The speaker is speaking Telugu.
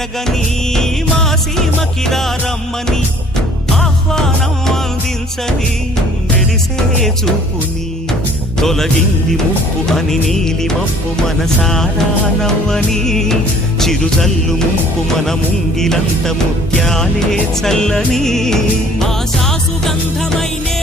మెరగని మా సీమకిరా రమ్మని ఆహ్వానం అందించని మెరిసే చూపుని తొలగింది ముప్పు అని నీలి మప్పు మనసారా నవ్వని చిరుజల్లు ముంపు మన ముంగిలంత ముత్యాలే చల్లని ఆశా సుగంధమైనే